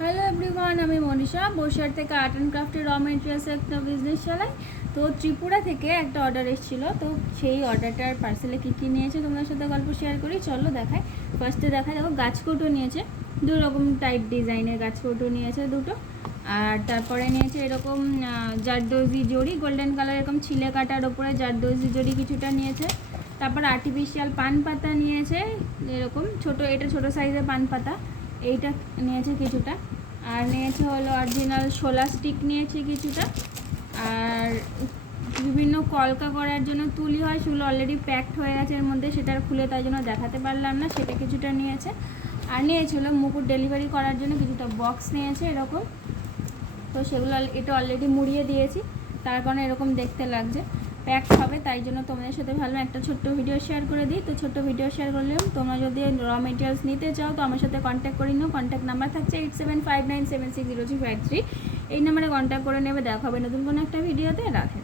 Hello everyone, আমি মনীষা বসিরহাট থেকে art and ক্রাফটের র মেটেরিয়ালসের একটা বিজনেস চালাই। তো ত্রিপুরা থেকে একটা অর্ডার এসেছিল, তো সেই অর্ডারটার পার্সেলে কী কী নিয়েছে তোমাদের সাথে গল্প শেয়ার করি। চলো দেখাই। ফার্স্টে দেখায়, দেখো গাছকৌটো নিয়েছে, দু রকম টাইপ ডিজাইনের গাছকৌটো নিয়েছে দুটো। আর তারপরে নিয়েছে এরকম জারদোজি জড়ি, গোল্ডেন কালার এরকম ছিলে কাটার ওপরে জারদোজি জড়ি কিছুটা নিয়েছে। তারপর আর্টিফিশিয়াল পান পাতা নিয়েছে, এরকম ছোট, এটা ছোট সাইজের পান পাতা, এইটা নিয়েছে কিছুটা। আর নিয়েছে হলো অরিজিনাল শোলা স্টিক নিয়েছে কিছুটা। আর বিভিন্ন কলকা করার জন্য তুলি হয়, সেগুলো অলরেডি প্যাকড হয়ে গেছে এর মধ্যে, সেটা খুলে তাই জন্য দেখাতে পারলাম না, সেটা কিছুটা নিয়েছে। আর নিয়েছিল মুকুট ডেলিভারি করার জন্য কিছুটা বক্স নিয়েছে এরকম। তো সেগুলো এটা অলরেডি মুড়িয়ে দিয়েছি, তার কারণে এরকম দেখতে লাগছে, প্যাকড হবে, তাই জন্য তোমাদের সাথে ভাবলাম একটা ছোট্ট ভিডিও শেয়ার করে দিই। তো ছোট্ট ভিডিও শেয়ার করলাম। তোমরা যদি র মেটেরিয়ালস নিতে চাও তো আমার সাথে কন্ট্যাক্ট করে নিও। কন্ট্যাক্ট নাম্বার থাকছে 8759760353। এই নাম্বারে কন্ট্যাক্ট করে নেবে। দেখা হবে নতুন কোনো একটা ভিডিওতে। রাখে।